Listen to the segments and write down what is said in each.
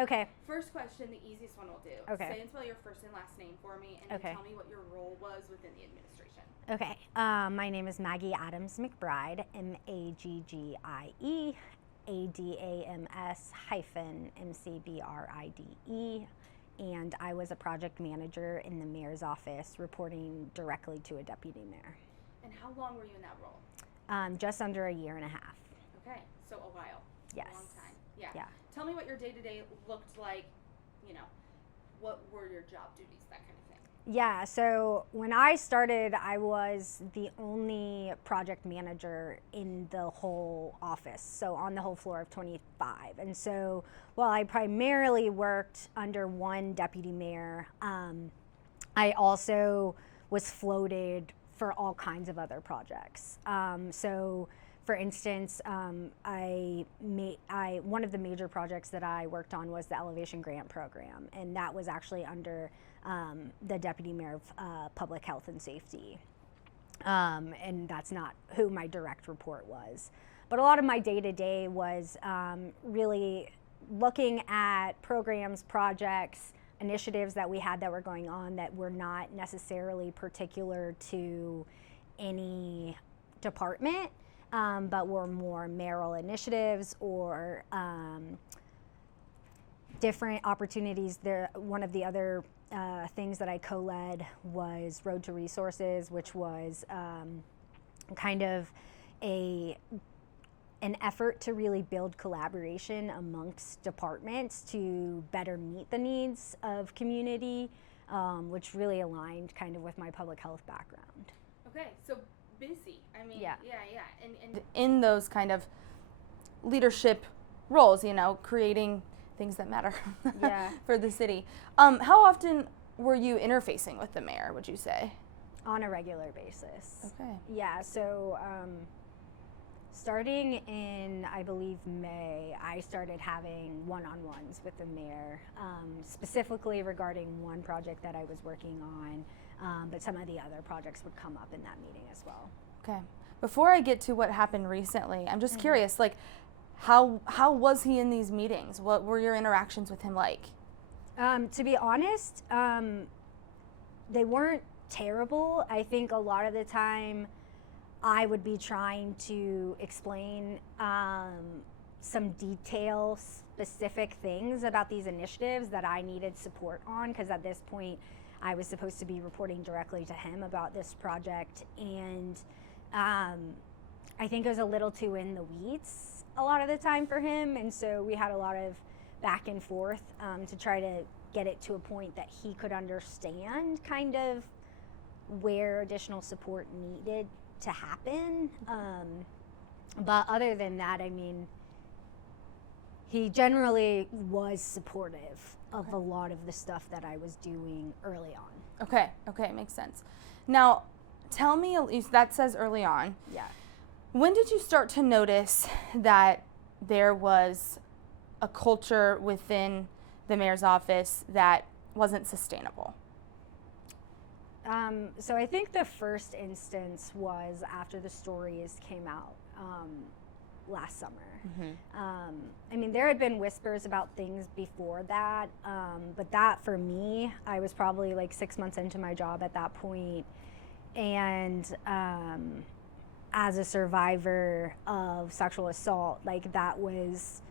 Okay. First question, the easiest one we'll do. Okay. Say and spell your first and last name for me, and then tell me what your role was within the administration. Okay. My name is Maggie Adams McBride, MAGGIE, ADAMS-MCBRIDE, and I was a project manager in the mayor's office, reporting directly to a deputy mayor. And how long were you in that role? Just under a year and a half. Okay, so a while. Yes. A long time. Yeah. Yeah. Tell me what your day-to-day looked like, what were your job duties, that kind of thing. Yeah, so when I started, I was the only project manager in the whole office, so on the whole floor of 25. And so while I primarily worked under one deputy mayor, I also was floated for all kinds of other projects. So for instance, one of the major projects that I worked on was the Elevation Grant Program, and that was actually under the Deputy Mayor of Public Health and Safety. And that's not who my direct report was. But a lot of my day-to-day was really looking at programs, projects, initiatives that we had that were going on that were not necessarily particular to any department, but were more mayoral initiatives or different opportunities. One of the other things that I co-led was Road to Resources, which was kind of an effort to really build collaboration amongst departments to better meet the needs of community, which really aligned kind of with my public health background. Okay, so busy. I mean, yeah. And in those kind of leadership roles, creating things that matter for the city. How often were you interfacing with the mayor, would you say? On a regular basis. Okay. Yeah, so starting in, I believe, May, I started having one-on-ones with the mayor, specifically regarding one project that I was working on, but some of the other projects would come up in that meeting as well. Okay. Before I get to what happened recently, I'm just curious, how was he in these meetings? What were your interactions with him like? To be honest, they weren't terrible. I think a lot of the time I would be trying to explain some specific things about these initiatives that I needed support on, because at this point I was supposed to be reporting directly to him about this project, and I think it was a little too in the weeds a lot of the time for him, and so we had a lot of back and forth to try to get it to a point that he could understand kind of where additional support needed to happen. But other than that, I mean, he generally was supportive of a lot of the stuff that I was doing early on. Okay, makes sense. Now, tell me, that says early on. Yeah. When did you start to notice that there was a culture within the mayor's office that wasn't sustainable? So I think the first instance was after the stories came out last summer. I mean, there had been whispers about things before that, but that for me, I was probably like 6 months into my job at that point, and as a survivor of sexual assault, like that was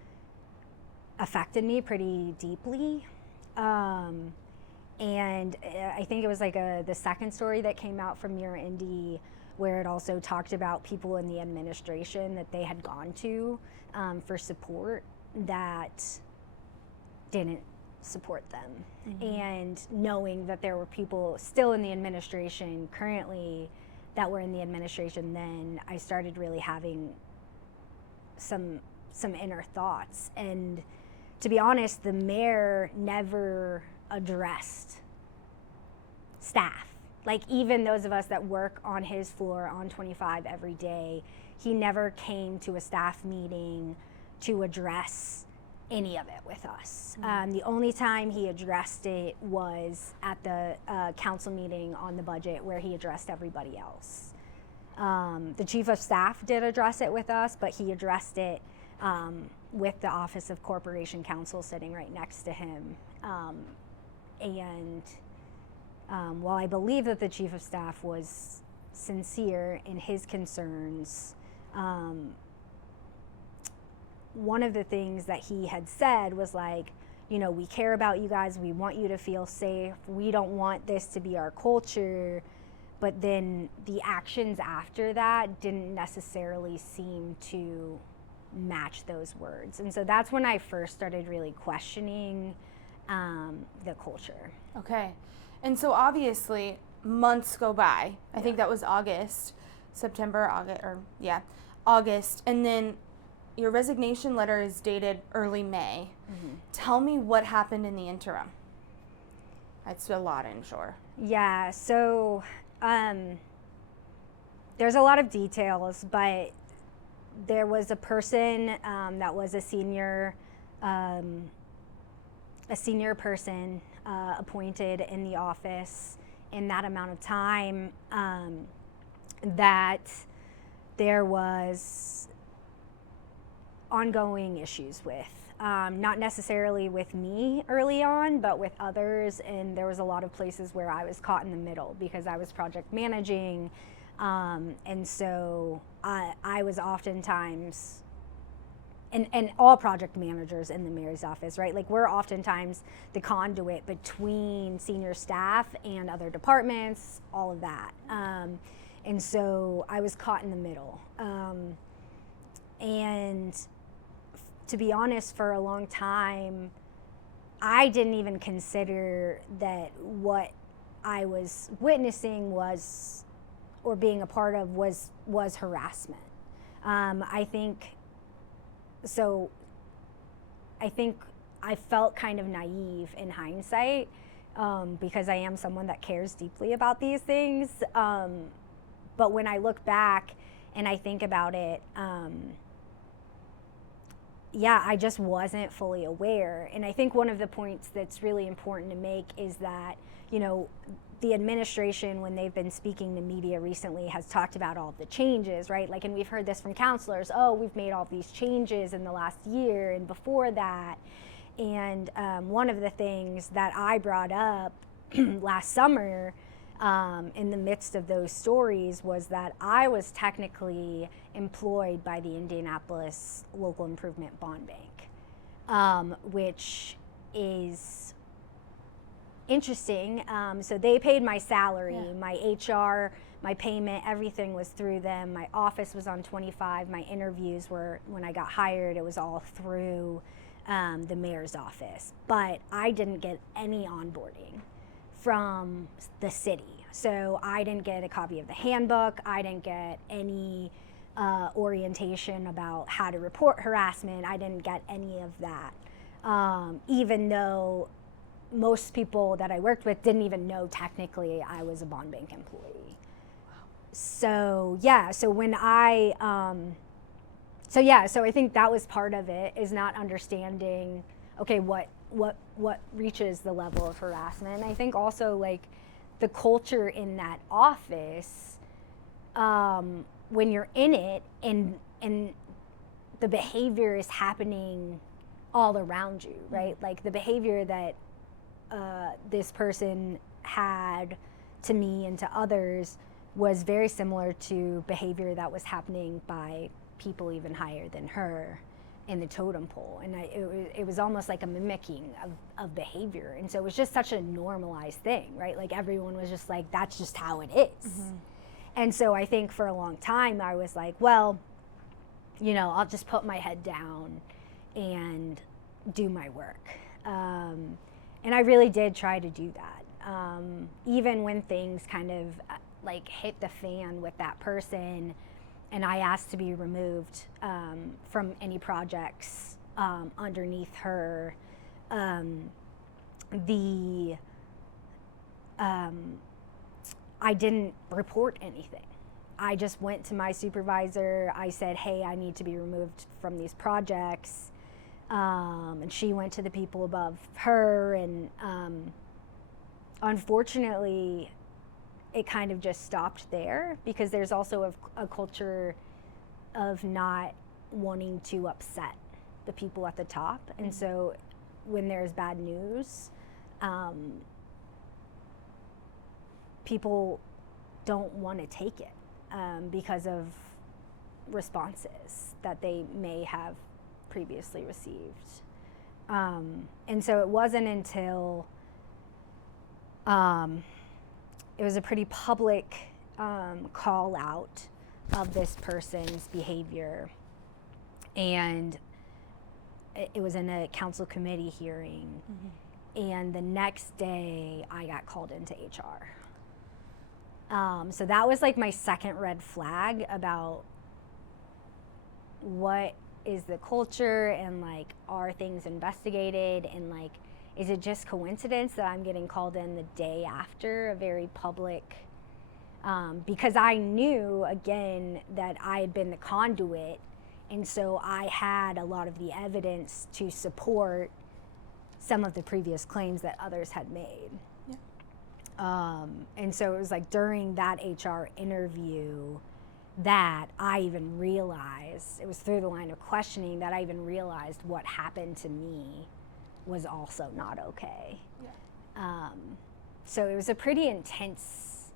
affected me pretty deeply. And I think it was like the second story that came out from Mirror Indy, where it also talked about people in the administration that they had gone to for support that didn't support them. And knowing that there were people still in the administration currently that were in the administration then, I started really having some inner thoughts. And to be honest, the mayor never addressed staff. Like, even those of us that work on his floor on 25 every day, he never came to a staff meeting to address any of it with us. The only time he addressed it was at the council meeting on the budget, where he addressed everybody else. The chief of staff did address it with us, but he addressed it with the Office of Corporation Counsel sitting right next to him. And while I believe that the Chief of Staff was sincere in his concerns, one of the things that he had said was like, we care about you guys, we want you to feel safe, we don't want this to be our culture. But then the actions after that didn't necessarily seem to match those words. And so that's when I first started really questioning the culture. Okay. And so obviously months go by. I think that was August. And then your resignation letter is dated early May. Mm-hmm. Tell me what happened in the interim. It's a lot, I'm sure. Yeah, so there's a lot of details, but there was a person that was a senior person appointed in the office in that amount of time that there was ongoing issues with. Not necessarily with me early on, but with others. And there was a lot of places where I was caught in the middle because I was project managing. And so I was oftentimes, and all project managers in the mayor's office, right? Like we're oftentimes the conduit between senior staff and other departments, all of that. And so I was caught in the middle. And to be honest, for a long time, I didn't even consider that what I was witnessing was, or being a part of was harassment. I think I felt kind of naive in hindsight because I am someone that cares deeply about these things. But when I look back and I think about it, I just wasn't fully aware. And I think one of the points that's really important to make is that, the administration, when they've been speaking to media recently, has talked about all the changes, right? Like, and we've heard this from counselors, we've made all these changes in the last year and before that. And one of the things that I brought up last summer in the midst of those stories was that I was technically employed by the Indianapolis Local Improvement Bond Bank, which is interesting. So they paid my salary, my HR, my payment, everything was through them. My office was on 25. My interviews were, when I got hired, it was all through the mayor's office. But I didn't get any onboarding from the city. So I didn't get a copy of the handbook. I didn't get any orientation about how to report harassment. I didn't get any of that, even though most people that I worked with didn't even know technically I was a bond bank employee. So when so I think that was part of it, is not understanding, okay, what reaches the level of harassment. And I think also like the culture in that office, when you're in it and the behavior is happening all around you, right? Like the behavior that this person had to me and to others was very similar to behavior that was happening by people even higher than her in the totem pole. And it was almost like a mimicking of behavior. And so it was just such a normalized thing, right? Like everyone was just like, that's just how it is. Mm-hmm. And so I think for a long time I was like, well, I'll just put my head down and do my work. And I really did try to do that. Even when things kind of like hit the fan with that person and I asked to be removed from any projects underneath her, I didn't report anything. I just went to my supervisor. I said, hey, I need to be removed from these projects. And she went to the people above her, and unfortunately it kind of just stopped there, because there's also a culture of not wanting to upset the people at the top. And so when there's bad news, people don't want to take it because of responses that they may have previously received. And so it wasn't until it was a pretty public call out of this person's behavior, and it was in a council committee hearing, and the next day I got called into HR. So that was like my second red flag about what is the culture, and like, are things investigated, and like, is it just coincidence that I'm getting called in the day after a very public, because I knew, again, that I had been the conduit, and so I had a lot of the evidence to support some of the previous claims that others had made. And so it was like during that HR interview that I even realized, it was through the line of questioning that I even realized what happened to me was also not okay. So it was a pretty intense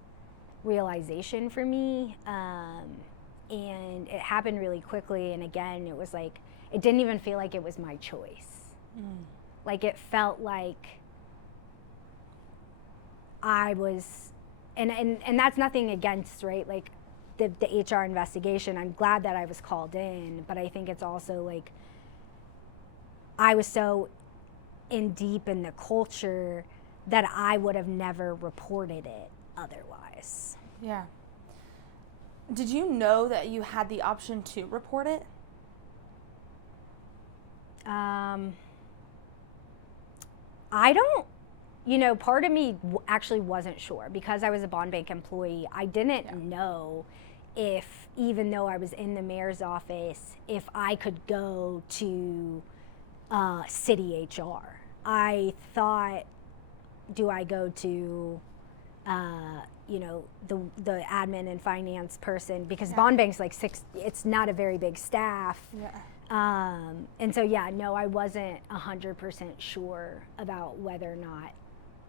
realization for me, and it happened really quickly. And again, it was like, it didn't even feel like it was my choice. Like, it felt like I was, and that's nothing against, right, like the HR investigation. I'm glad that I was called in, but I think it's also like I was so in deep in the culture that I would have never reported it otherwise. Yeah. Did you know that you had the option to report it? I don't, you know, part of me actually wasn't sure because I was a bond bank employee. I didn't know if, even though I was in the mayor's office, if I could go to city HR. I thought, do I go to, you know, the admin and finance person, because bond bank's like it's not a very big staff. And so, no, I wasn't 100% sure about whether or not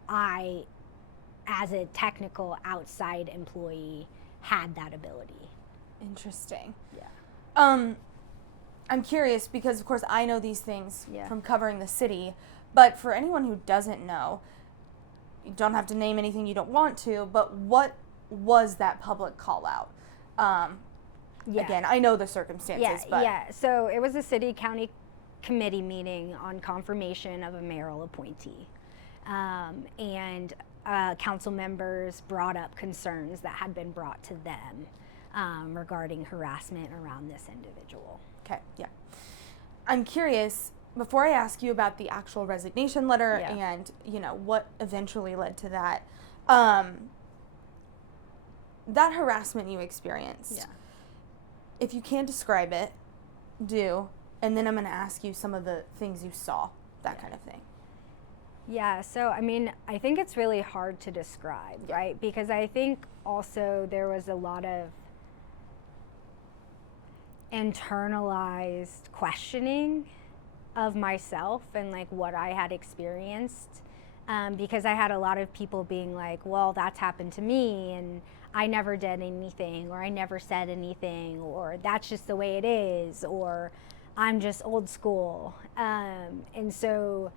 I, as a technical outside employee, had that ability. Interesting. I'm curious because, of course, I know these things from covering the city, but for anyone who doesn't know, you don't have to name anything you don't want to, but what was that public call out? Again, I know the circumstances, but... So it was a city-county committee meeting on confirmation of a mayoral appointee. And council members brought up concerns that had been brought to them regarding harassment around this individual. Okay, I'm curious, before I ask you about the actual resignation letter and, you know, what eventually led to that, that harassment you experienced, if you can describe it, do, and then I'm going to ask you some of the things you saw, that kind of thing. So, I mean, I think it's really hard to describe, right? Because I think also there was a lot of internalized questioning of myself and like what I had experienced, because I had a lot of people being like, well, that's happened to me and I never did anything, or I never said anything, or that's just the way it is, or I'm just old school. And so,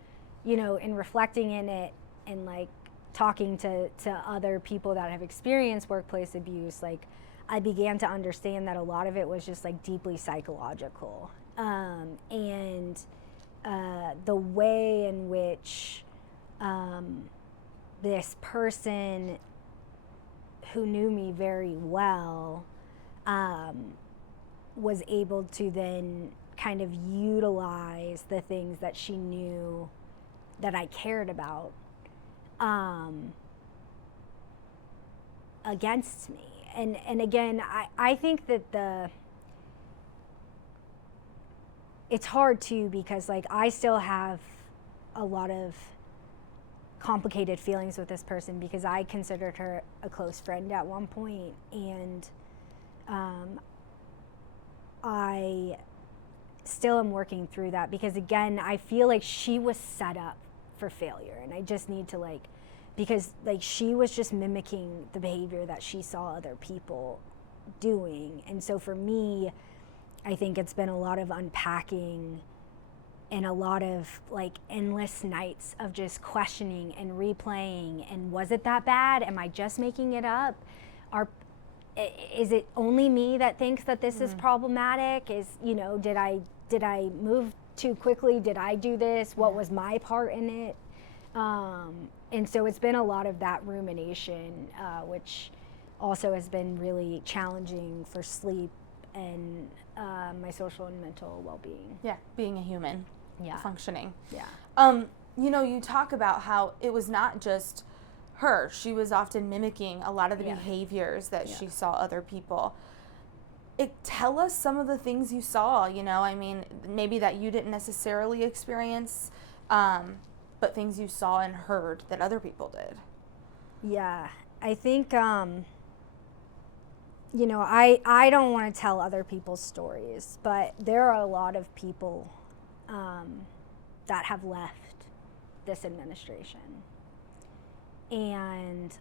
you know, in reflecting in it and like talking to other people that have experienced workplace abuse, like I began to understand that a lot of it was just like deeply psychological. And the way in which this person who knew me very well was able to then kind of utilize the things that she knew that I cared about against me. And again, I think that it's hard too, because like I still have a lot of complicated feelings with this person, because I considered her a close friend at one point, and I still am working through that, because again, I feel like she was set up for failure, and I just need to because she was just mimicking the behavior that she saw other people doing. And so for me, I think it's been a lot of unpacking and a lot of endless nights of just questioning and replaying, and was it that bad? Am I just making it up? Is it only me that thinks that this is problematic? Did I move too quickly? Did I do this? What was my part in it? And so it's been a lot of that rumination, which also has been really challenging for sleep and my social and mental well-being. Yeah, being a human. Yeah. Functioning. Yeah. You talk about how it was not just her. She was often mimicking a lot of the behaviors that she saw other people. Tell us some of the things you saw, maybe that you didn't necessarily experience, but things you saw and heard that other people did. Yeah, I think, I don't want to tell other people's stories, but there are a lot of people that have left this administration. And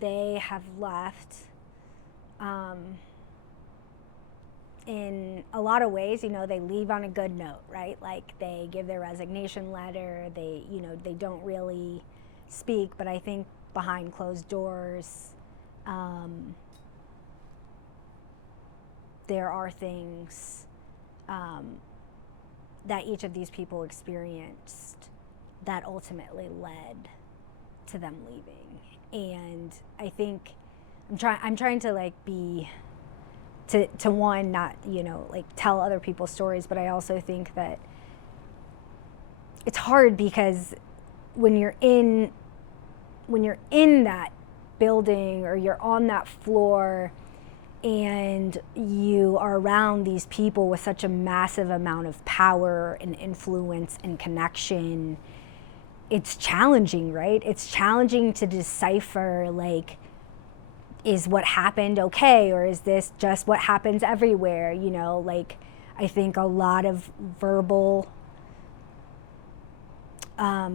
they have left in a lot of ways, they leave on a good note, right? They give their resignation letter, they don't really speak, but I think behind closed doors, there are things that each of these people experienced that ultimately led to them leaving. And I think I'm trying to be to one, not tell other people's stories, but I also think that it's hard, because when you're in that building or you're on that floor and you are around these people with such a massive amount of power and influence and connection, it's challenging, right? It's challenging to decipher, is what happened okay, or is this just what happens everywhere? I think a lot of verbal, I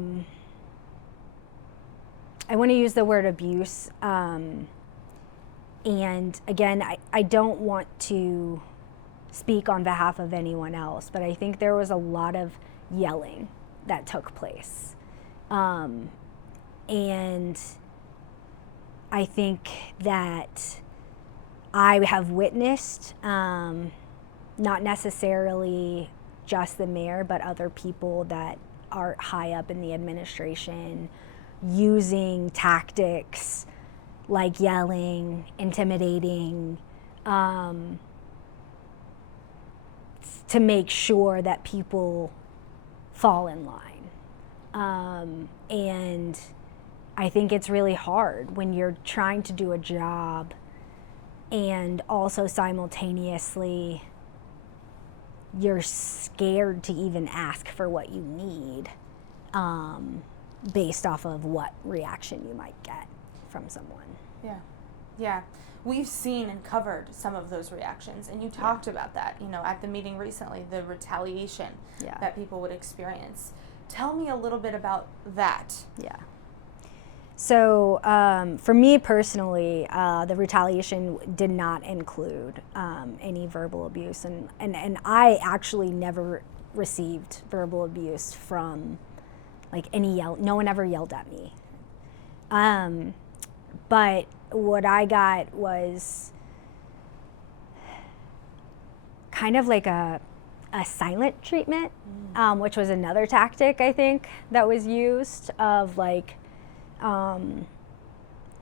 want to use the word abuse, and again, I don't want to speak on behalf of anyone else, but I think there was a lot of yelling that took place. And I think that I have witnessed, not necessarily just the mayor, but other people that are high up in the administration using tactics like yelling, intimidating, to make sure that people fall in line. And I think it's really hard when you're trying to do a job and also simultaneously you're scared to even ask for what you need, based off of what reaction you might get from someone. Yeah. We've seen and covered some of those reactions, and you talked about that, at the meeting recently, the retaliation that people would experience. Tell me a little bit about that. Yeah. So for me personally, the retaliation did not include any verbal abuse, and I actually never received verbal abuse from any yell. No one ever yelled at me. But what I got was kind of a silent treatment, which was another tactic I think that was used of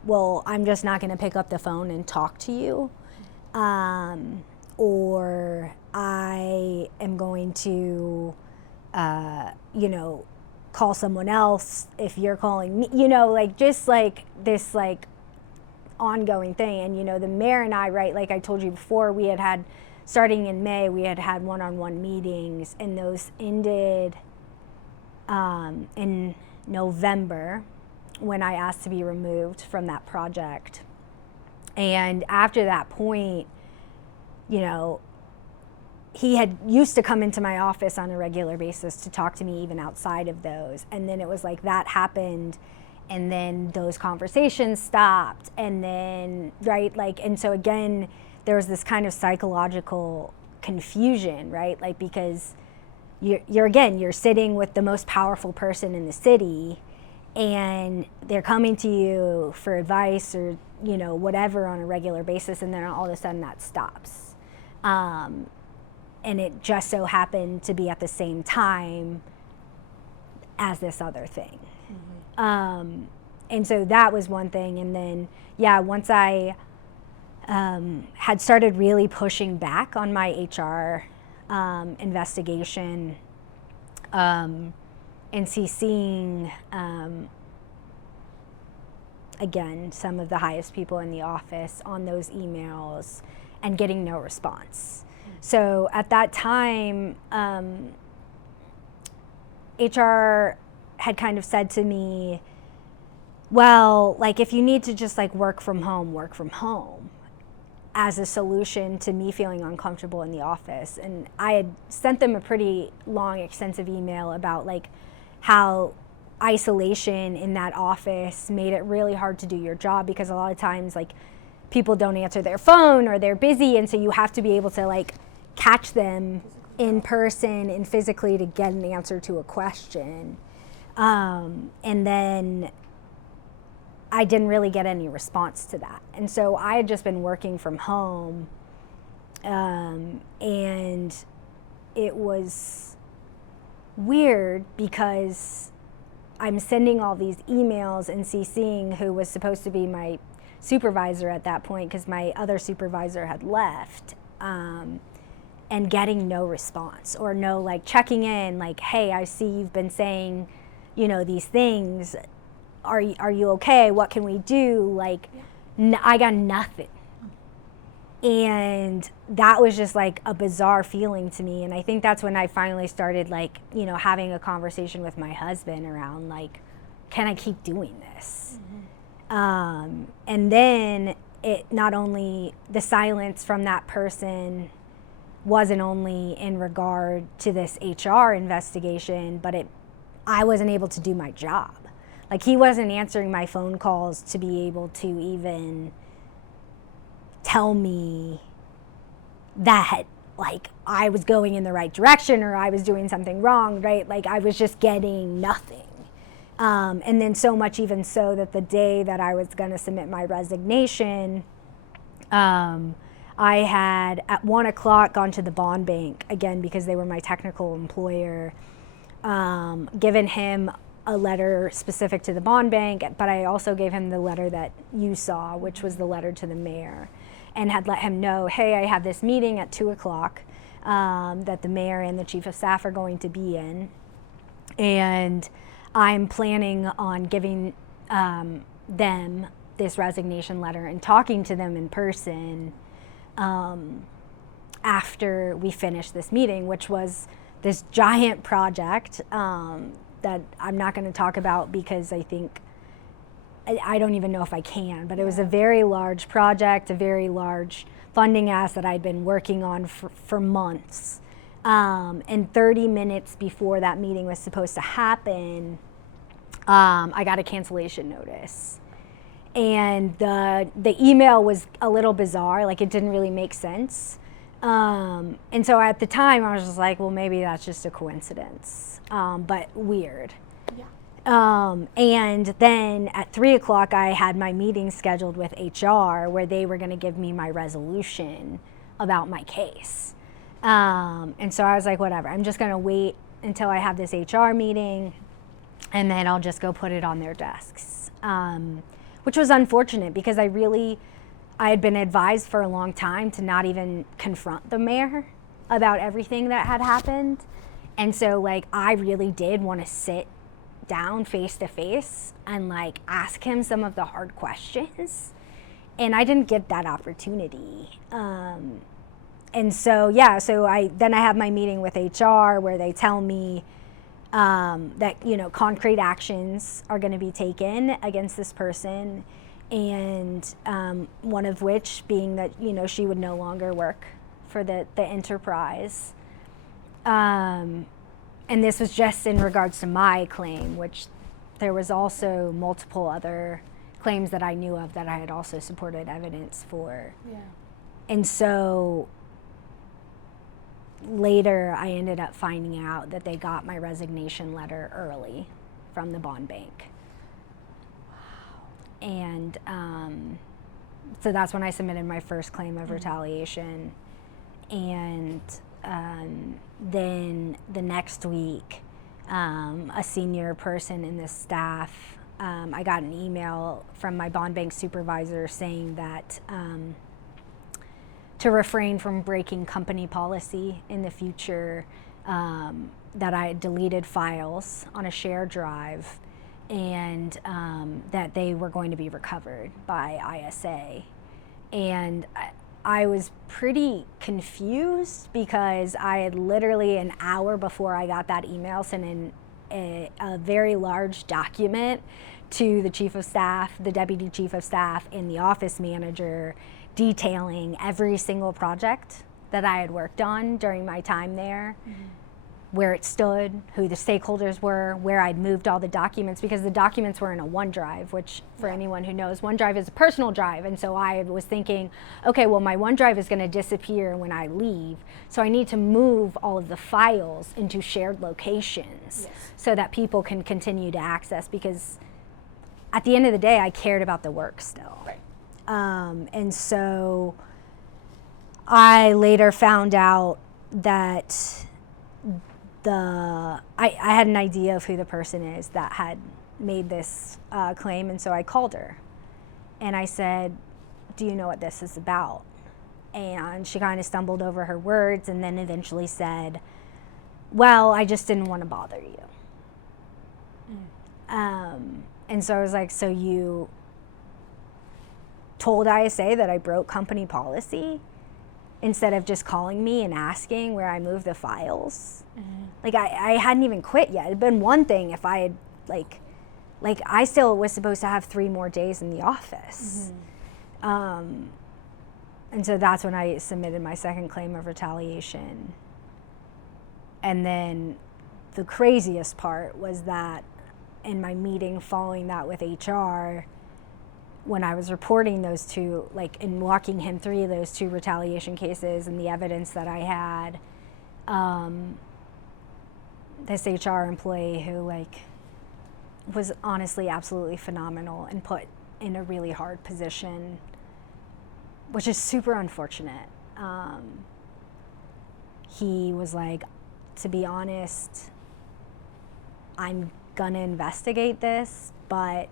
well, I'm just not going to pick up the phone and talk to you, or I am going to, call someone else if you're calling me, just this ongoing thing. And, the mayor and I, right, like I told you before, we had starting in May, we had one-on-one meetings, and those ended in November, when I asked to be removed from that project. And after that point, you know, he had used to come into my office on a regular basis to talk to me even outside of those. And then it was like that happened, and then those conversations stopped, and then, right, like, and so again, there was this kind of psychological confusion, right? Like, because you're sitting with the most powerful person in the city, and they're coming to you for advice or, you know, whatever on a regular basis, and then all of a sudden that stops. And it just so happened to be at the same time as this other thing. And so that was one thing. And then, yeah, once I had started really pushing back on my HR investigation, and CCing, again, some of the highest people in the office on those emails and getting no response. So at that time, HR had kind of said to me, well, like, if you need to just like work from home as a solution to me feeling uncomfortable in the office. And I had sent them a pretty long, extensive email about like how isolation in that office made it really hard to do your job, because a lot of times like people don't answer their phone or they're busy, and so you have to be able to like catch them in person and physically to get an answer to a question. And then I didn't really get any response to that. And so I had just been working from home, and it was weird because I'm sending all these emails and CCing who was supposed to be my supervisor at that point, because my other supervisor had left, and getting no response or no like checking in, like, hey, I see you've been saying, you know, these things. Are you okay? What can we do? Like, I got nothing. And that was just like a bizarre feeling to me. And I think that's when I finally started like, you know, having a conversation with my husband around like, can I keep doing this? And then it not only, the silence from that person wasn't only in regard to this HR investigation, but I wasn't able to do my job. Like, he wasn't answering my phone calls to be able to even tell me that like I was going in the right direction or I was doing something wrong, right? Like, I was just getting nothing. And then so much even so that the day that I was going to submit my resignation, I had at 1 o'clock gone to the bond bank again, because they were my technical employer, given him a letter specific to the bond bank, but I also gave him the letter that you saw, which was the letter to the mayor, and had let him know, hey, I have this meeting at 2 o'clock that the mayor and the chief of staff are going to be in, and I'm planning on giving them this resignation letter and talking to them in person after we finish this meeting, which was this giant project that I'm not going to talk about because I think I don't even know if I can, but it was a very large project, a very large funding ask that I'd been working on for months. And 30 minutes before that meeting was supposed to happen, I got a cancellation notice. And the email was a little bizarre, like it didn't really make sense. And so at the time I was just like, well, maybe that's just a coincidence, but weird. And then at 3 o'clock I had my meeting scheduled with HR where they were gonna give me my resolution about my case. And so I was like, whatever, I'm just gonna wait until I have this HR meeting and then I'll just go put it on their desks. Which was unfortunate because I had been advised for a long time to not even confront the mayor about everything that had happened. And so like, I really did want to sit down face to face and like ask him some of the hard questions. And I didn't get that opportunity. And so, so I have my meeting with HR where they tell me that, you know, concrete actions are going to be taken against this person, and one of which being that, you know, she would no longer work for the enterprise. And this was just in regards to my claim, which there was also multiple other claims that I knew of that I had also supported evidence for. Yeah. And so later I ended up finding out that they got my resignation letter early from the bond bank. Wow. And so that's when I submitted my first claim of retaliation. And then the next week, a senior person in the staff, I got an email from my bond bank supervisor saying that to refrain from breaking company policy in the future, that I had deleted files on a shared drive, and that they were going to be recovered by ISA. And I was pretty confused because I had literally an hour before I got that email sent in a very large document to the chief of staff, the deputy chief of staff, and the office manager, detailing every single project that I had worked on during my time there, where it stood, who the stakeholders were, where I'd moved all the documents, because the documents were in a OneDrive, which for anyone who knows, OneDrive is a personal drive. And so I was thinking, okay, well, my OneDrive is going to disappear when I leave, so I need to move all of the files into shared locations so that people can continue to access, because at the end of the day, I cared about the work still. Right. And so I later found out that I had an idea of who the person is that had made this claim, and so I called her and I said, do you know what this is about? And she kind of stumbled over her words and then eventually said, well, I just didn't want to bother you. And so I was like, so you told ISA that I broke company policy instead of just calling me and asking where I moved the files? Like I hadn't even quit yet. It'd been one thing if I had like I still was supposed to have 3 more days in the office. And so that's when I submitted my second claim of retaliation. And then the craziest part was that in my meeting following that with HR, when I was reporting those two, like, and walking him through those 2 retaliation cases and the evidence that I had, this HR employee who, like, was honestly absolutely phenomenal and put in a really hard position, which is super unfortunate. He was like, to be honest, I'm gonna investigate this, but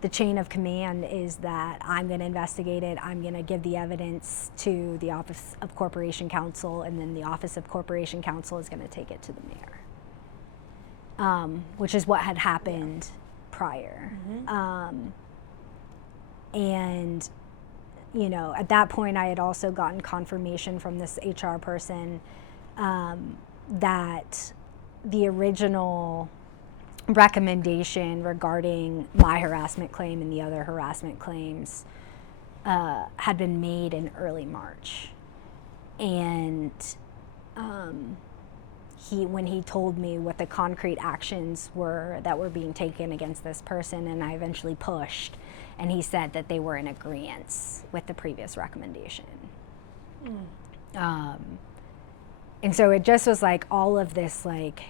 the chain of command is that I'm going to investigate it. I'm going to give the evidence to the Office of Corporation Counsel, and then the Office of Corporation Counsel is going to take it to the mayor, which is what had happened prior. And, you know, at that point, I had also gotten confirmation from this HR person that the original recommendation regarding my harassment claim and the other harassment claims had been made in early March. And when he told me what the concrete actions were that were being taken against this person, and I eventually pushed, and he said that they were in agreement with the previous recommendation. And so it just was like all of this, like,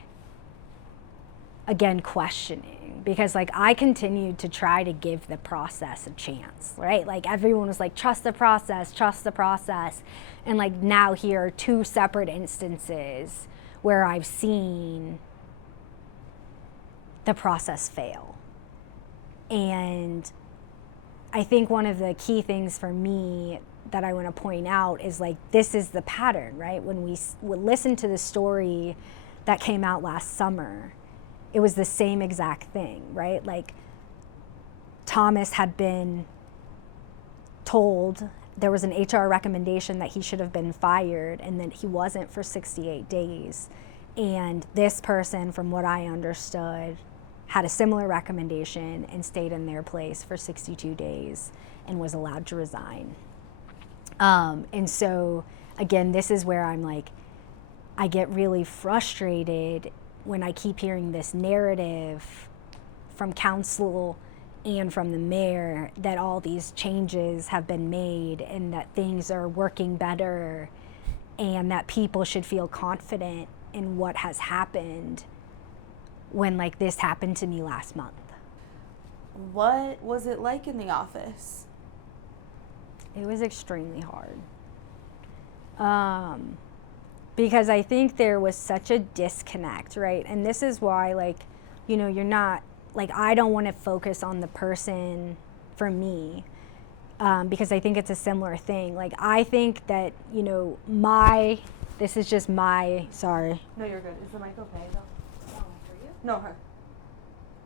again, questioning, because like I continued to try to give the process a chance, right? Like everyone was like, trust the process, trust the process. And like now here are 2 separate instances where I've seen the process fail. And I think one of the key things for me that I want to point out is like, this is the pattern, right? When we listen to the story that came out last summer, it was the same exact thing, right? Like Thomas had been told there was an HR recommendation that he should have been fired, and that he wasn't for 68 days. And this person, from what I understood, had a similar recommendation and stayed in their place for 62 days and was allowed to resign. And so again, this is where I'm like, I get really frustrated when I keep hearing this narrative from council and from the mayor that all these changes have been made and that things are working better and that people should feel confident in what has happened when like this happened to me last month. What was it like in the office? It was extremely hard. Because I think there was such a disconnect, right? And this is why, like, you know, you're not, like, I don't want to focus on the person for me, because I think it's a similar thing. Like, I think that, you know, this is just my, sorry. No, you're good. Is the mic okay, though? For you? No, her.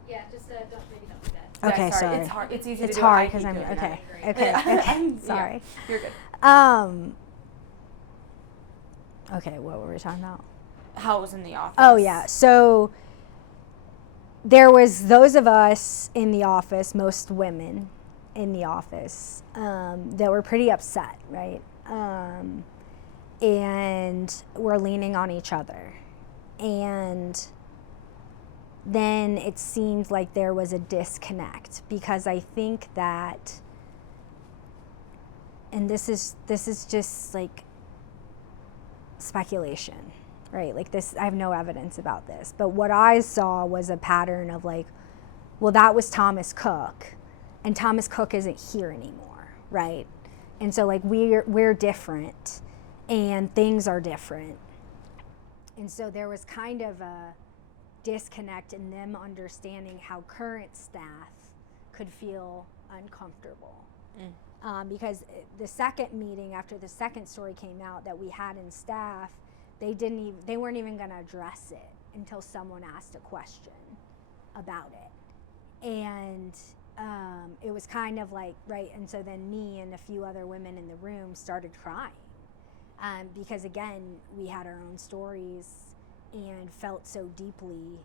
Yeah, just maybe don't do that. Okay, Yeah, sorry. sorry. It's hard. It's easy to It's do. hard I because keep I'm, doing it. okay, Great. okay, okay, sorry. Yeah, you're good. Okay, what were we talking about? How it was in the office. Oh, yeah. So there was those of us in the office, most women in the office, that were pretty upset, right? And we're leaning on each other. And then it seemed like there was a disconnect because I think that, and this is just like speculation, right? Like this, I have no evidence about this, but what I saw was a pattern of like, well, that was Thomas Cook, and Thomas Cook isn't here anymore, right? And so like we're different, and things are different, and so there was kind of a disconnect in them understanding how current staff could feel uncomfortable. Because the second meeting after the second story came out that we had in staff, they weren't even going to address it until someone asked a question about it. And it was kind of like, right, and so then me and a few other women in the room started crying. Because again, we had our own stories and felt so deeply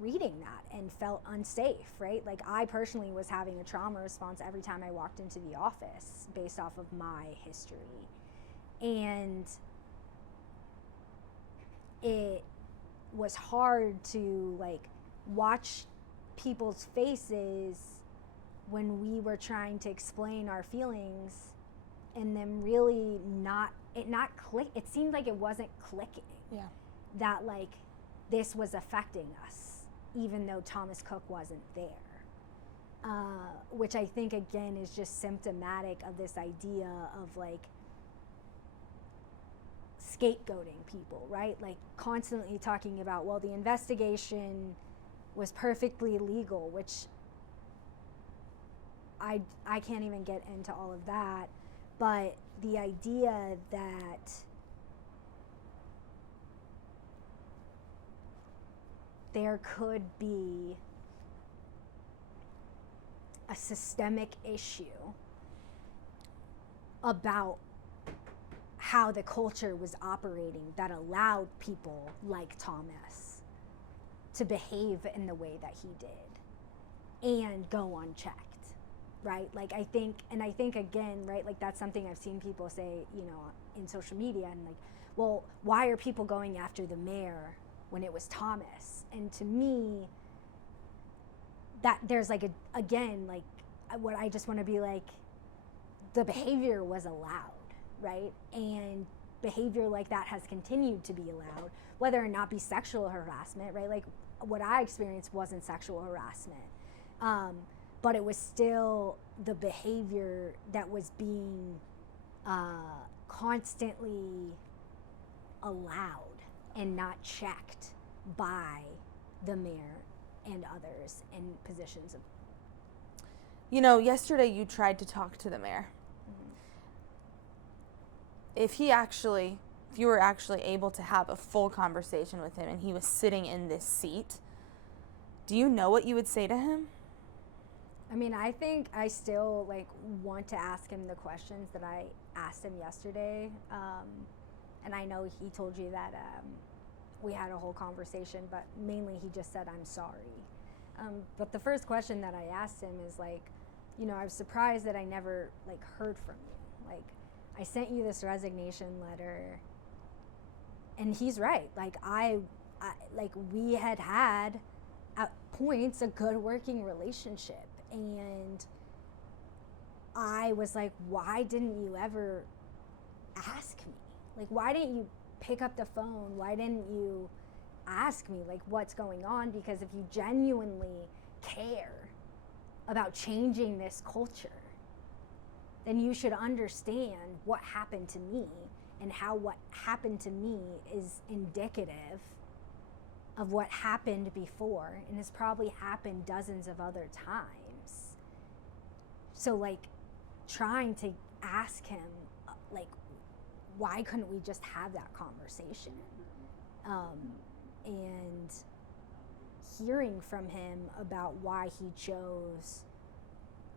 reading that and felt unsafe, right? Like I personally was having a trauma response every time I walked into the office based off of my history. And it was hard to like watch people's faces when we were trying to explain our feelings and them really not click. It seemed like it wasn't clicking. Yeah. That like this was affecting us even though Thomas Cook wasn't there, which I think again is just symptomatic of this idea of like scapegoating people, right? Like constantly talking about, well, the investigation was perfectly legal, which I can't even get into all of that, but the idea that there could be a systemic issue about how the culture was operating that allowed people like Thomas to behave in the way that he did and go unchecked, right? Like I think again, right, like that's something I've seen people say, you know, in social media and like, well, why are people going after the mayor when it was Thomas? And to me, that there's like what I just want to be like, the behavior was allowed, right? And behavior like that has continued to be allowed, whether or not be sexual harassment, right? Like what I experienced wasn't sexual harassment, but it was still the behavior that was being constantly allowed and not checked by the mayor and others in positions of. You know, yesterday you tried to talk to the mayor. Mm-hmm. If you were actually able to have a full conversation with him and he was sitting in this seat, do you know what you would say to him? I mean, I think I still like want to ask him the questions that I asked him yesterday. And I know he told you that we had a whole conversation, but mainly he just said, I'm sorry. But the first question that I asked him is like, you know, I was surprised that I never like heard from you. Like, I sent you this resignation letter. And he's right. Like we had at points a good working relationship, and I was like, why didn't you ever ask me? Like, why didn't you pick up the phone? Why didn't you ask me, like, what's going on? Because if you genuinely care about changing this culture, then you should understand what happened to me and how what happened to me is indicative of what happened before and has probably happened dozens of other times. So, like, trying to ask him, like, why couldn't we just have that conversation? And hearing from him about why he chose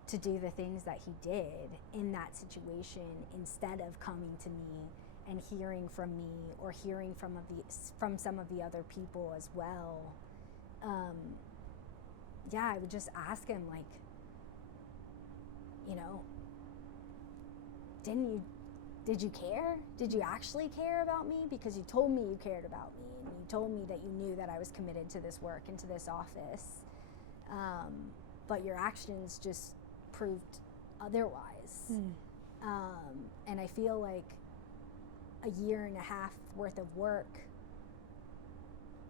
to do the things that he did in that situation instead of coming to me and hearing from me or hearing from some of the other people as well. Yeah, I would just ask him, like, you know, did you care? Did you actually care about me? Because you told me you cared about me, and you told me that you knew that I was committed to this work and to this office. But your actions just proved otherwise. And I feel like a year and a half worth of work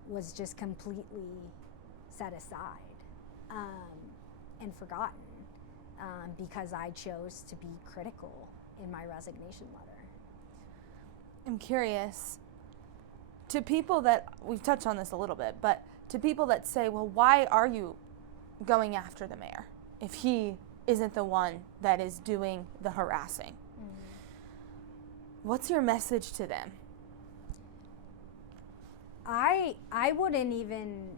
was just completely set aside and forgotten because I chose to be critical in my resignation letter. I'm curious, to people that, we've touched on this a little bit, but to people that say, well, why are you going after the mayor if he isn't the one that is doing the harassing? What's your message to them? I wouldn't even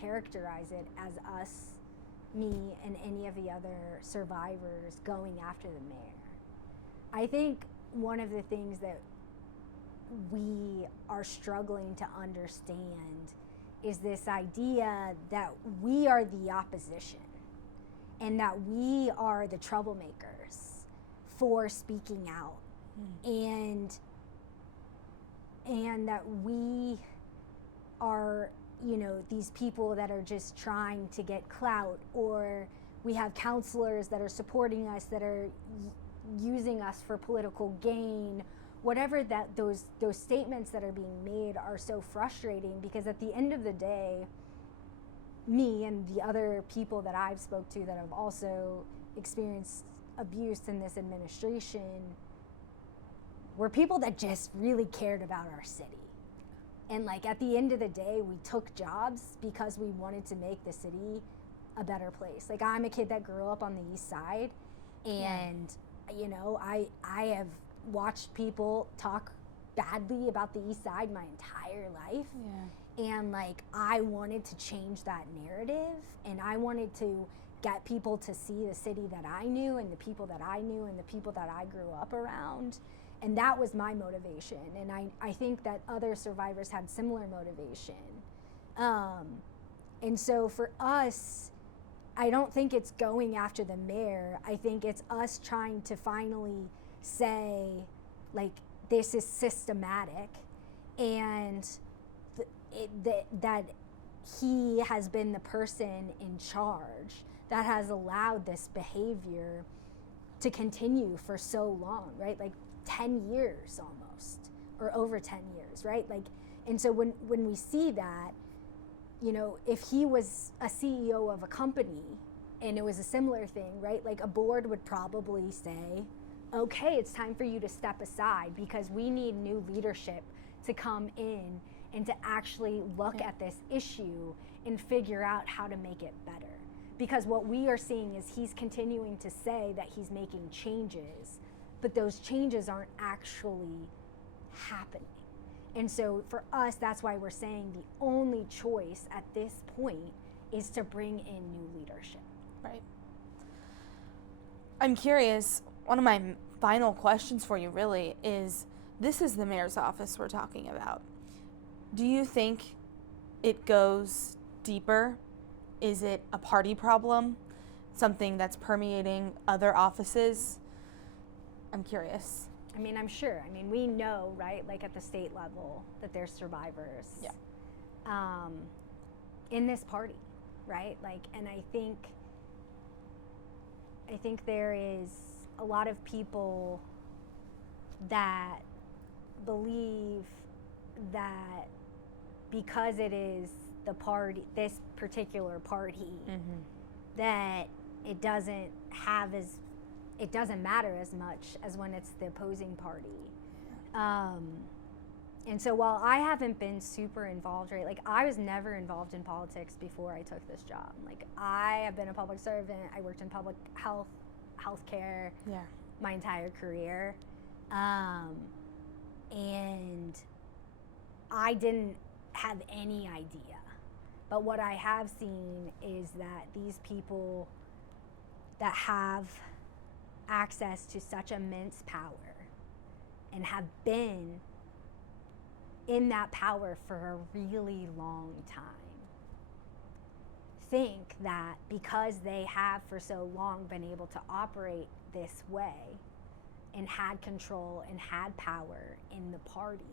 characterize it as us, me, and any of the other survivors going after the mayor. I think one of the things that we are struggling to understand is this idea that we are the opposition and that we are the troublemakers for speaking out, and that we are, you know, these people that are just trying to get clout, or we have counselors that are supporting us that are using us for political gain. Whatever that those statements that are being made are so frustrating, because at the end of the day, me and the other people that I've spoke to that have also experienced abuse in this administration were people that just really cared about our city. And like at the end of the day, we took jobs because we wanted to make the city a better place. Like, I'm a kid that grew up on the East Side, and you know, I have watched people talk badly about the East Side my entire life. And like, I wanted to change that narrative, and I wanted to get people to see the city that I knew and the people that I knew and the people that I grew up around. And that was my motivation. And I think that other survivors had similar motivation. And so for us, I don't think it's going after the mayor. I think it's us trying to finally say, like, this is systematic, and that he has been the person in charge that has allowed this behavior to continue for so long, right? Like 10 years almost, or over 10 years, right? Like, and so when we see that, you know, if he was a CEO of a company and it was a similar thing, right? Like, a board would probably say, okay, it's time for you to step aside because we need new leadership to come in and to actually look at this issue and figure out how to make it better. Because what we are seeing is he's continuing to say that he's making changes, but those changes aren't actually happening. And so for us, that's why we're saying the only choice at this point is to bring in new leadership. Right. I'm curious, one of my final questions for you really is, this is the mayor's office we're talking about. Do you think it goes deeper? Is it a party problem something that's permeating other offices? I'm curious. I mean, I'm sure. I mean, we know, right, like at the state level, that there's survivors in this party, right? Like, and I think there is a lot of people that believe that because it is the party, this particular party, that it doesn't matter as much as when it's the opposing party. And so while I haven't been super involved, right, like I was never involved in politics before I took this job. Like I have been a public servant. I worked in public healthcare my entire career. And I didn't have any idea. But what I have seen is that these people that have access to such immense power and have been in that power for a really long time think that because they have for so long been able to operate this way and had control and had power in the party,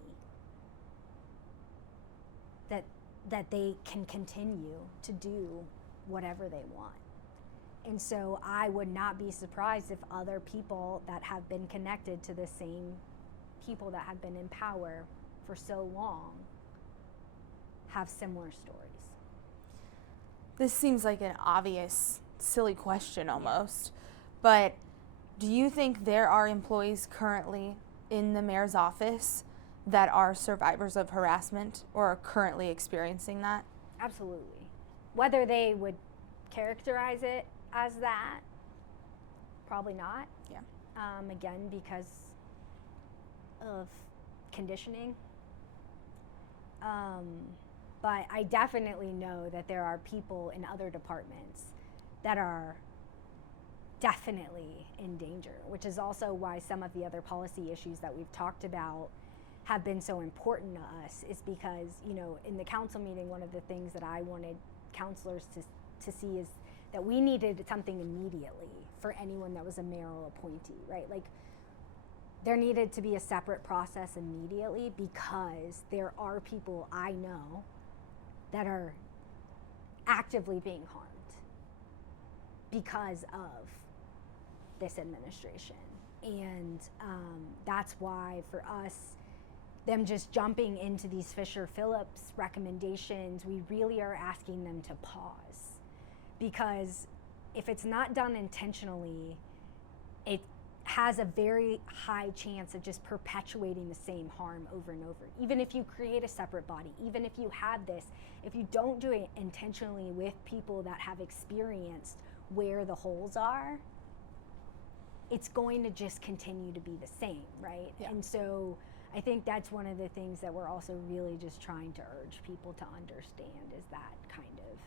that they can continue to do whatever they want. And so I would not be surprised if other people that have been connected to the same people that have been in power for so long have similar stories. This seems like an obvious, silly question almost, but do you think there are employees currently in the mayor's office that are survivors of harassment or are currently experiencing that? Absolutely. Whether they would characterize it as that, probably not. Yeah. Again, because of conditioning. But I definitely know that there are people in other departments that are definitely in danger, which is also why some of the other policy issues that we've talked about have been so important to us, is because, you know, in the council meeting, one of the things that I wanted counselors to see is that we needed something immediately for anyone that was a mayoral appointee, right? Like, there needed to be a separate process immediately, because there are people I know that are actively being harmed because of this administration. And that's why for us, them just jumping into these Fisher-Phillips recommendations, we really are asking them to pause. Because if it's not done intentionally, it has a very high chance of just perpetuating the same harm over and over. Even if you create a separate body, even if you have this, if you don't do it intentionally with people that have experienced where the holes are, it's going to just continue to be the same, right? Yeah. And so I think that's one of the things that we're also really just trying to urge people to understand, is that kind of,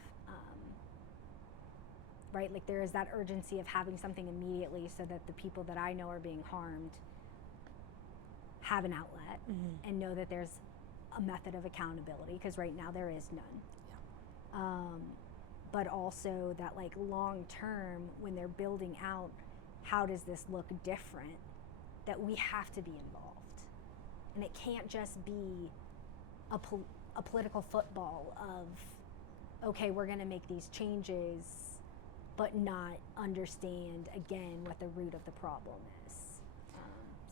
right? Like, there is that urgency of having something immediately so that the people that I know are being harmed have an outlet and know that there's a method of accountability, because right now there is none. Yeah. But also that, like, long term, when they're building out, how does this look different, that we have to be involved. And it can't just be a political football of, okay, we're gonna make these changes, but not understand, again, what the root of the problem is.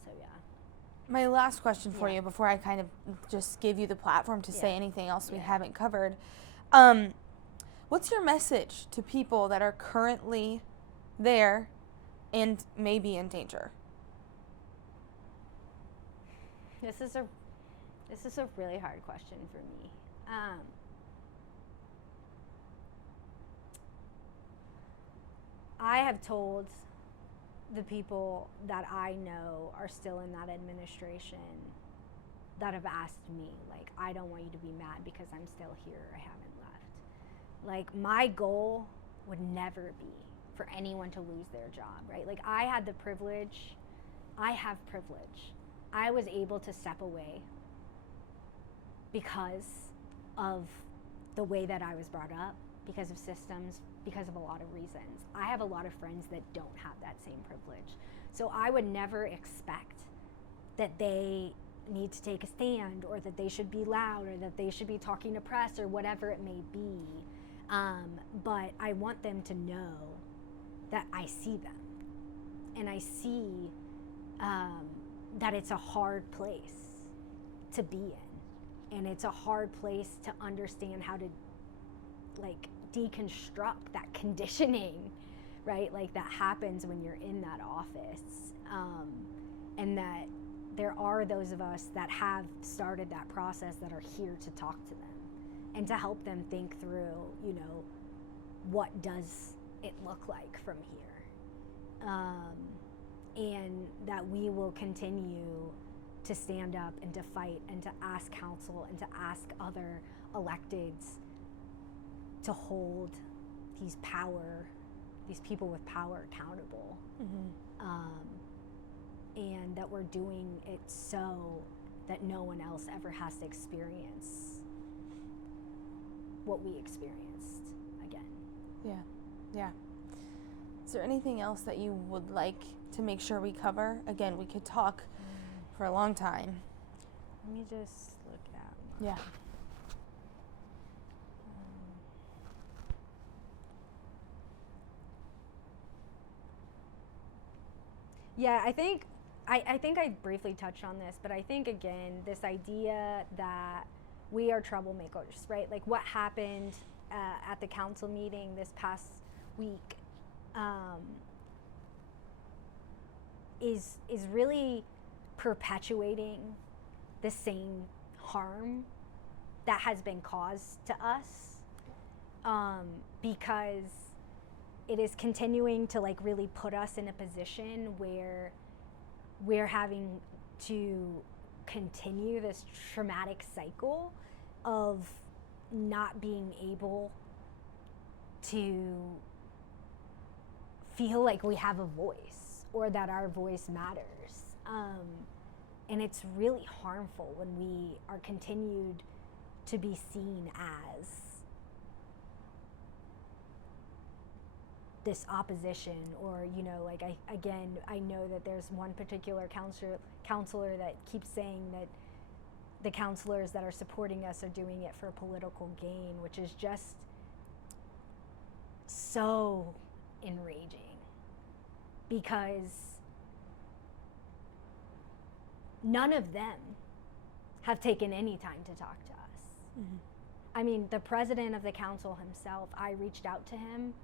So yeah. My last question for you before I kind of just give you the platform to say anything else we haven't covered. What's your message to people that are currently there and maybe in danger? This is a really hard question for me. I have told the people that I know are still in that administration that have asked me, like, I don't want you to be mad because I'm still here, I haven't left. Like, my goal would never be for anyone to lose their job, right? Like, I have privilege. I was able to step away because of the way that I was brought up, because of systems, because of a lot of reasons. I have a lot of friends that don't have that same privilege. So I would never expect that they need to take a stand, or that they should be loud, or that they should be talking to press, or whatever it may be. But I want them to know that I see them. And I see that it's a hard place to be in. And it's a hard place to understand how to like deconstruct that conditioning, right? Like that happens when you're in that office. And that there are those of us that have started that process that are here to talk to them and to help them think through, you know, what does it look like from here? And that we will continue to stand up and to fight and to ask counsel and to ask other electeds to hold these people with power accountable. And that we're doing it so that no one else ever has to experience what we experienced again. Yeah. Is there anything else that you would like to make sure we cover? Again, we could talk for a long time. Let me just look at Yeah. Yeah, I think I briefly touched on this, but I think again, this idea that we are troublemakers, right? Like what happened at the council meeting this past week is really perpetuating the same harm that has been caused to us, because it is continuing to like really put us in a position where we're having to continue this traumatic cycle of not being able to feel like we have a voice or that our voice matters. And it's really harmful when we are continued to be seen as this opposition, or, you know, like I know that there's one particular counselor that keeps saying that the counselors that are supporting us are doing it for political gain, which is just so enraging, because none of them have taken any time to talk to us. I mean, the president of the council himself, I reached out to him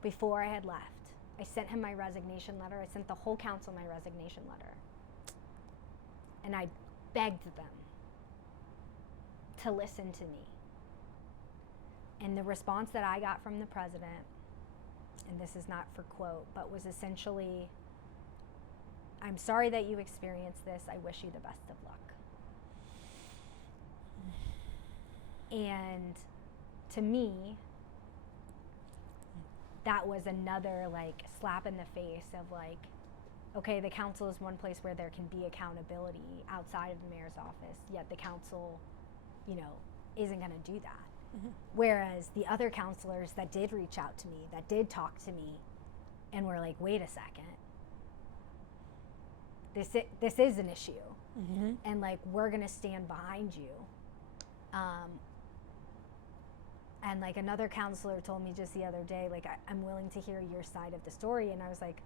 before I had left. I sent him my resignation letter. I sent the whole council my resignation letter. And I begged them to listen to me. And the response that I got from the president, and this is not for quote, but was essentially, "I'm sorry that you experienced this. I wish you the best of luck." And to me, that was another like slap in the face of like, okay, the council is one place where there can be accountability outside of the mayor's office, yet the council, you know, isn't going to do that. Whereas the other counselors that did reach out to me, that did talk to me, and were like, wait a second, this is an issue, and like we're going to stand behind you. And like another counselor told me just the other day, like, I'm willing to hear your side of the story. And I was like,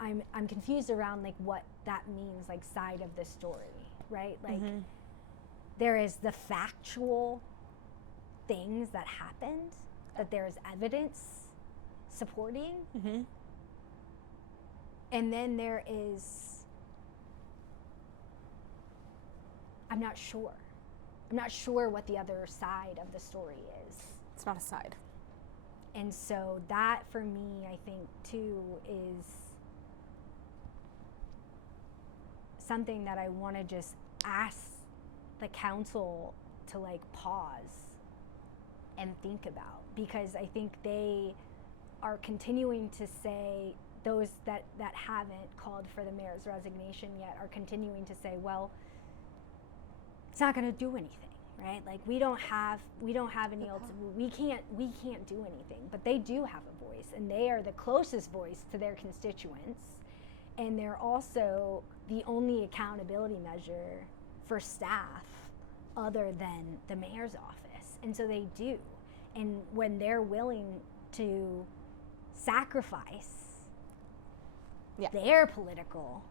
I'm confused around like what that means, like side of the story, right? Like there is the factual things that happened, that there is evidence supporting. And then there is, I'm not sure what the other side of the story is. It's not a side. And so that for me, I think too, is something that I want to just ask the council to like pause and think about, because I think they are continuing to say, those that haven't called for the mayor's resignation yet are continuing to say, well, it's not going to do anything. right? Like we don't have any we can't do anything, but they do have a voice, and they are the closest voice to their constituents, and they're also the only accountability measure for staff other than the mayor's office. And so they do. And when they're willing to sacrifice their political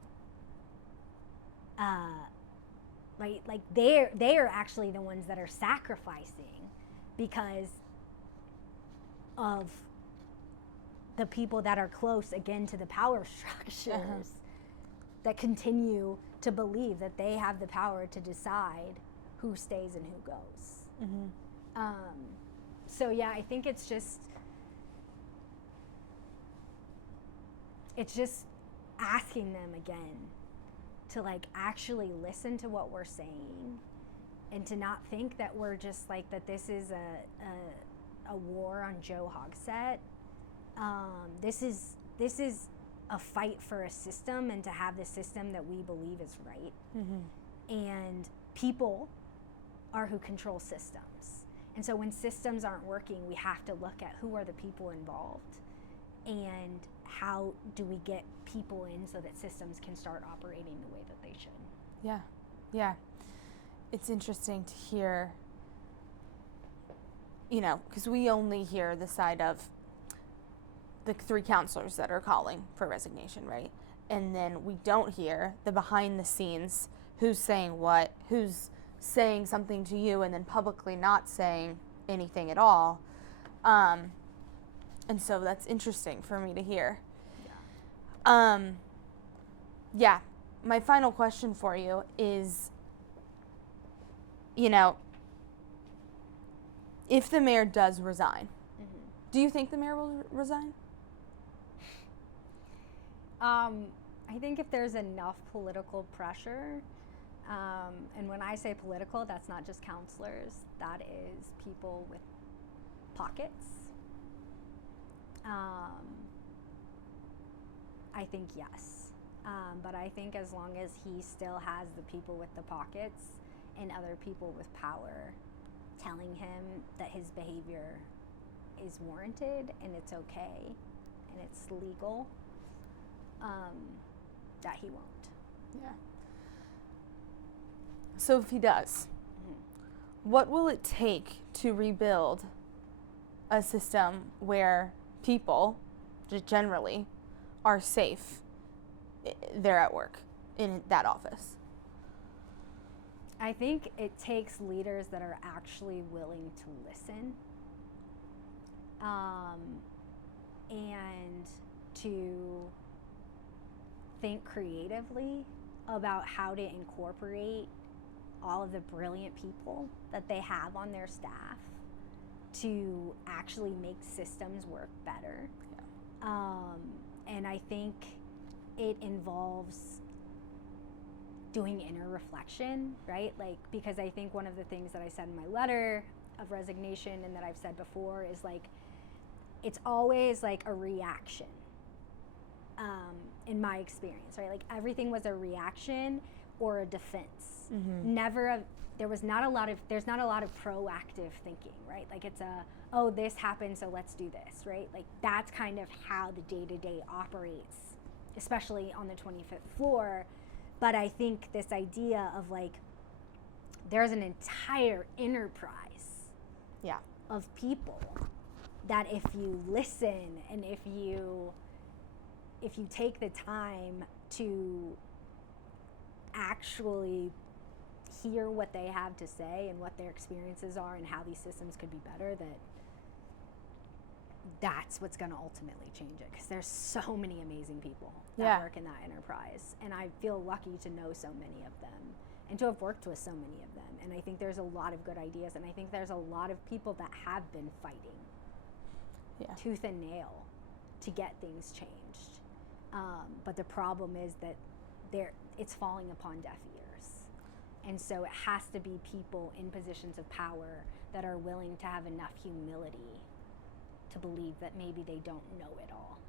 like they are actually the ones that are sacrificing because of the people that are close again to the power structures that continue to believe that they have the power to decide who stays and who goes. So yeah, I think it's just asking them again to like actually listen to what we're saying, and to not think that we're just like that this is a war on Joe Hogsett. This is a fight for a system, and to have the system that we believe is right. And people are who control systems. And so when systems aren't working, we have to look at who are the people involved, and how do we get people in so that systems can start operating the way that they should. Yeah. It's interesting to hear, because we only hear the side of the 3 counselors that are calling for resignation, right? And then we don't hear the behind the scenes, who's saying what, who's saying something to you and then publicly not saying anything at all. And so that's interesting for me to hear. My final question for you is, if the mayor does resign, do you think the mayor will resign? I think if there's enough political pressure, and when I say political, that's not just counselors, that is people with pockets. I think yes. But I think as long as he still has the people with the pockets and other people with power telling him that his behavior is warranted and it's okay and it's legal, that he won't. Yeah. So if he does, what will it take to rebuild a system where people, just generally, are safe there at work in that office? I think it takes leaders that are actually willing to listen, and to think creatively about how to incorporate all of the brilliant people that they have on their staff to actually make systems work better. And I think it involves doing inner reflection, right? Like, because I think one of the things that I said in my letter of resignation and that I've said before is like, it's always like a reaction, in my experience, right? Like everything was a reaction or a defense. There's not a lot of proactive thinking, right? Like it's this happened, so let's do this, right? Like that's kind of how the day-to-day operates, especially on the 25th floor. But I think this idea of like, there's an entire enterprise of people that if you listen and if you take the time to actually hear what they have to say and what their experiences are and how these systems could be better, that's what's going to ultimately change it, because there's so many amazing people that work in that enterprise, and I feel lucky to know so many of them and to have worked with so many of them. And I think there's a lot of good ideas, and I think there's a lot of people that have been fighting tooth and nail to get things changed, but the problem is that it's falling upon deaf ears. And so it has to be people in positions of power that are willing to have enough humility to believe that maybe they don't know it all.